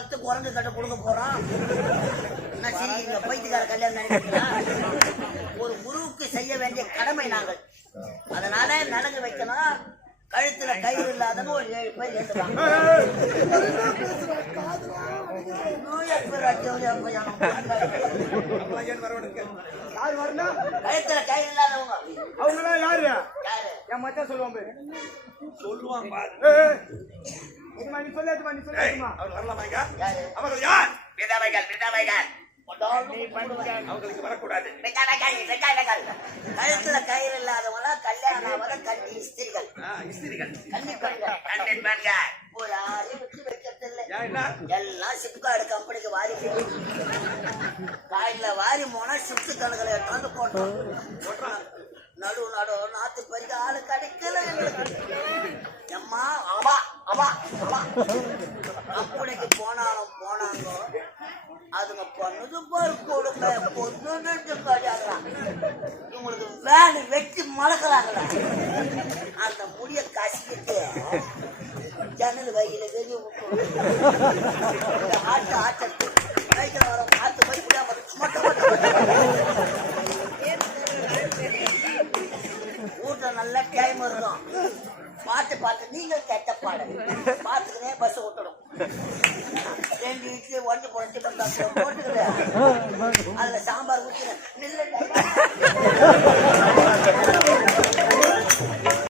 வளர்த்து குரங்கு கட்ட கொடுக்க போறோம். என்ன செய்யுங்க பைத்தியக்கார கல்யாணம் நினைக்கிறீங்களா? ஒரு குருவுக்கு செய்ய வேண்டிய கடமை நாங்கள். அதனால நலங்கு வைக்கணும். கழுத்துல கயிறு இல்லாதன்னு ஒரு 7 பேர் ஏற்றுவாங்க. கழுத்துல கயிறு இல்லாதவங்க அவங்க யாரு? என் மச்சான் சொல்லுவாங்க. சொல்லுவாங்க நீ சொல்லுமா அவர் வரலாமாங்க? யாரு? அவர்கள் யார்? அவங்களுக்கு வரக்கூடாது. கழுத்துல கயிறு இல்லாதவங்க கல்யாணம் கன்னி ஸ்திரிகள். கன்னி பெண்கள் ஒரு ஆளையும் விட்டு வைக்கிறது இல்லை. எல்லாம் சிப்கார்டு கம்பெனிக்கு வாரி காயில வாரி போனா சிப்ட் கணக்குல எடுத்து போட்டோம். நடு நாத்து பறிக்க ஆளு கிடைக்கல. அம்மா அவா அவா அவா கம்பெனிக்கு போனாங்க. அதுங்க பண்ணுது பாரு கொடுமை. பொண்ணு கல்யாணம் இவங்களுக்கு வேலை வெட்டி மழக்கிறாங்களா? அந்த முடிய கசிக்கிட்டு ஜன்னல் வகையில வெளியே ஆட்டு ஆட்டத்து வயிற்றுல வர ஆத்து போய் முடியாம வீட்டுல நல்ல டைம் இருக்கும். பார்த்து நீங்கள் கெட்ட பாடு பார்த்துக்கிறேன். பஸ் விட்டுடும். 2 இட்லி 1 போட்டுக்கிறேன். அதுல சாம்பார் ஊற்றினேன்.